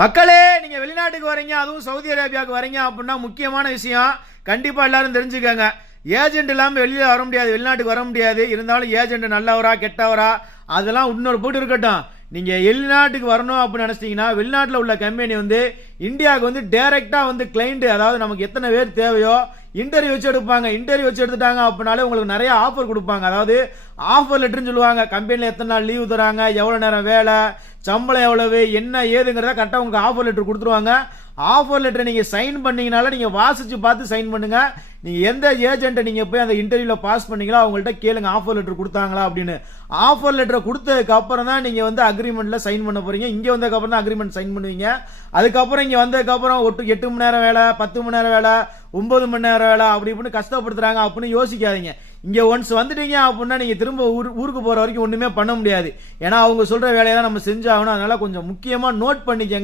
மக்களே, நீங்க வெளிநாட்டுக்கு வரீங்க, அதுவும் சவுதி அரேபியாவுக்கு வரீங்க அப்படின்னா முக்கியமான விஷயம் கண்டிப்பா எல்லாரும் தெரிஞ்சுக்கங்க. ஏஜென்ட் இல்லாமல் வெளியில வர முடியாது, வெளிநாட்டுக்கு வர முடியாது. இருந்தாலும் ஏஜென்ட் நல்லவரா கெட்டவரா அதெல்லாம் இன்னொரு போட்டு இருக்கட்டும். நீங்க வெளிநாட்டுக்கு வரணும் அப்படின்னு நினைச்சிட்டீங்கன்னா, வெளிநாட்டில் உள்ள கம்பெனி வந்து இந்தியாவுக்கு வந்து டைரக்டா வந்து கிளைண்ட், அதாவது நமக்கு எத்தனை பேர் தேவையோ இன்டர்வியூ வச்சு எடுப்பாங்க. இன்டர்வியூ வச்சு எடுத்துட்டாங்க அப்படின்னாலே உங்களுக்கு நிறைய ஆஃபர் கொடுப்பாங்க. அதாவது ஆஃபர் லெட்டர்னு சொல்லுவாங்க. கம்பெனியில் எத்தனை நாள் லீவு தராங்க, எவ்வளோ நேரம் வேலை, சம்பளம் எவ்வளவு, என்ன ஏதுங்கிறத கரெக்டாக உங்களுக்கு ஆஃபர் லெட்டர் கொடுத்துருவாங்க. ஆஃபர் லெட்டர் நீங்கள் சைன் பண்ணீங்கனால நீங்கள் வாசிச்சு பார்த்து சைன் பண்ணுங்க. நீங்கள் எந்த ஏஜென்ட்டை நீங்கள் போய் அந்த இன்டர்வியூவில் பாஸ் பண்ணீங்களோ அவங்கள்ட்ட கேளுங்க ஆஃபர் லெட்டர் கொடுத்தாங்களா அப்படின்னு. ஆஃபர் லெட்டரை கொடுத்ததுக்கு அப்புறம் தான் நீங்கள் வந்து அக்ரிமெண்ட்ல சைன் பண்ண போறீங்க. இங்கே வந்ததுக்கப்புறம் தான் அக்ரிமெண்ட் சைன் பண்ணுவீங்க. அதுக்கப்புறம் இங்கே வந்ததுக்கப்புறம் 8 மணி நேரம் வேலை, 10 மணி நேரம் வேலை, 9 மணி நேரம் வேலை அப்படி இப்படின்னு கஷ்டப்படுத்துறாங்க அப்படின்னு யோசிக்காதீங்க. இங்க ஒன்ஸ் வந்துட்டீங்க அப்படின்னா நீங்க திரும்ப ஊருக்கு போற வரைக்கும் ஒண்ணுமே பண்ண முடியாது. ஏன்னா அவங்க சொல்ற வேலையை தான் நம்ம செஞ்சாகணும். அதனால கொஞ்சம் முக்கியமா நோட் பண்ணிக்கங்க.